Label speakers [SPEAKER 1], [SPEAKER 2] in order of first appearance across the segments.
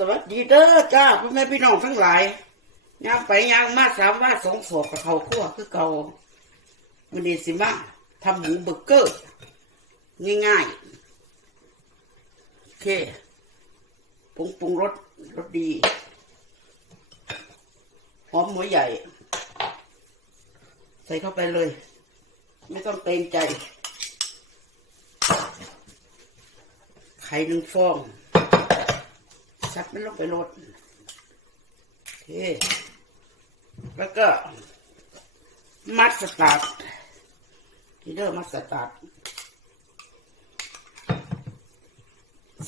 [SPEAKER 1] สวัสดีเด้อจ้าพ่อแม่พี่น้องทั้งหลายย่างไปย่างมาสามว่าสองศอกกับเขาคั่วคือเก่าวันนี้สิมาทำหมูเบอร์เกอร์ง่ายๆโอเคปรุงปรุงรสรสดีหอมหัวใหญ่ ใส่เข้าไปเลย ไม่ต้องเกรงใจ ไข่หนึ่งฟอง ซัดมันลงไปรดโอเคแล้วก็ มัดสตาร์ททีเดอร์มัดสตาร์ท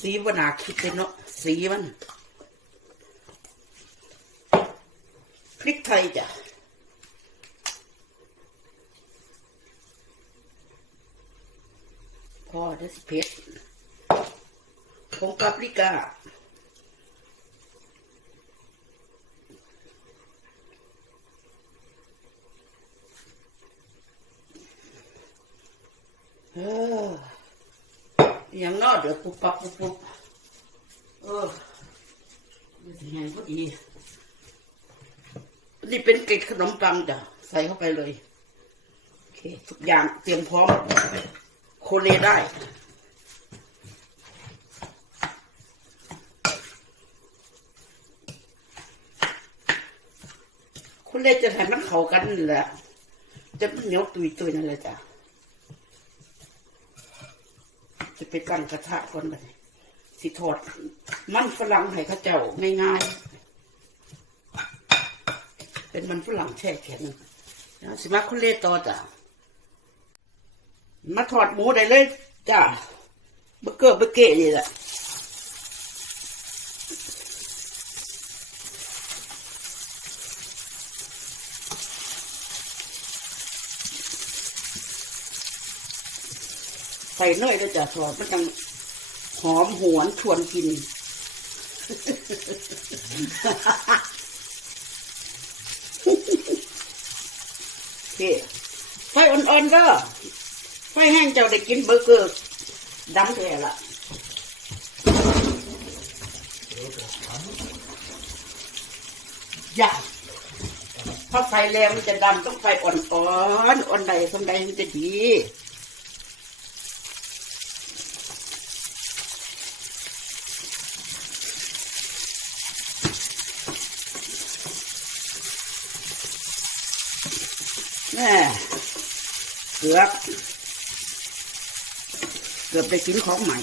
[SPEAKER 1] สีบนาคิดเป็นเนาะสีมันพริกไทยจ้ะพอได้สิเพชรผงปาปริก้า อออย่างนอเดี๋ยวปุ๊บปั๊บปุ๊บปุ๊บเออนี่สิไงพอดีนี่เป็นเกล็ดขนมปังจ้ะใส่เข้าไปเลยโอเคทุกอย่างเตรียมพร้อมโคเลได้โคเลจะให้มันเข้ากันนั่แหละจะเหนียวตุยตุยนั่นแหละจ้ะ จะไปตั้งกระทะก่อนไปสิทอด มันฝรั่งให้ข้าเจ้าง่ายๆเป็นมันฝรั่งแช่แข็งแล้วสิมาคุณเล่ต่อจ้ะมาถอดหมูได้เลยจ้ะเบเกอร์เบเกะนี่แหละ ส่เนยด้วยจ้ะถอดมันจังหอมหวนชวนกิน โอเคไฟอ่อนๆก็ไฟแห้งเจ้าได้กินเบอร์เกอร์ดำแท้ละอย่าถ้าไฟแรงมันจะดำต้องไฟอ่อนๆอ่อนใดคนใดมันจะดี เกือบ เกือบไปกินของใหม่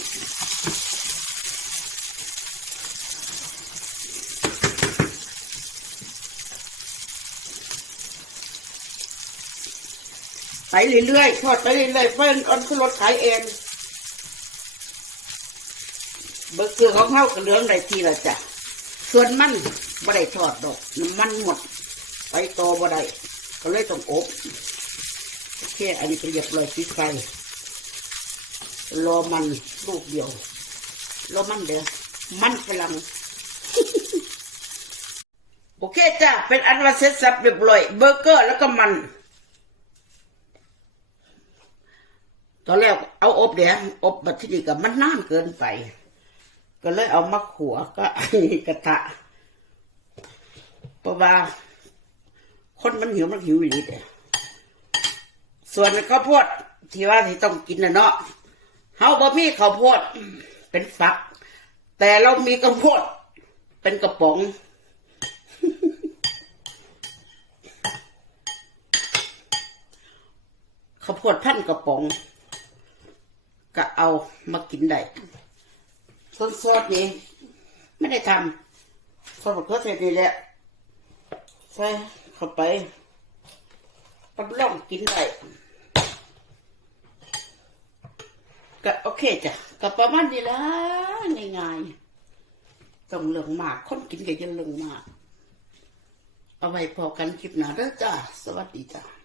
[SPEAKER 1] ไปเรื่อยๆทอดไปเรื่อยๆเพิ่นอนขึ้นรถขายเองเบอร์เกอร์ของเขาก็เหลืองได้ทีละจ้ะส่วนมันบ่ได้ทอดดอกน้ำมันหมด ไปโตบ่ได้ ก็เลยต้องอบโอเคอันนี้ก็เรียบร้อยปิดไฟรอมันลูกเดียวรอมันเดียวมันฝรั่งโอเคจ้ะเป็นอันว่าเสร็จสับเรียบร้อยเบอร์เกอร์แล้วก็มันตอนแรกเอาอบเดี๋ยวอบบัดที่นี่กับมันนานเกินไป ก็เลยเอามาขัวก็กระทะเพราะว่า คนมันหิวมันหิวอยู่ดีส่วนข้าวโพดที่ว่าที่ต้องกินนะเนาะเฮาบ่มีข้าวโพดเป็นฝัก แต่เรามีข้าวโพดเป็นกระป๋องข้าวโพดพันกระป๋อง ก็เอามากินได้ส่วนซอสนี่ไม่ได้ทำซอสมะเขือเทศนี่แหละใส่ เข้าไปปับรองกินได้ก็โอเคจ้ะก็ประมาณนี้ละง่ายๆต้องเรื่องมากคนกินก็ยังเรื่องมาก เอาไว้พอกันคลิปหน้าเด้อจ้า สวัสดีจ้า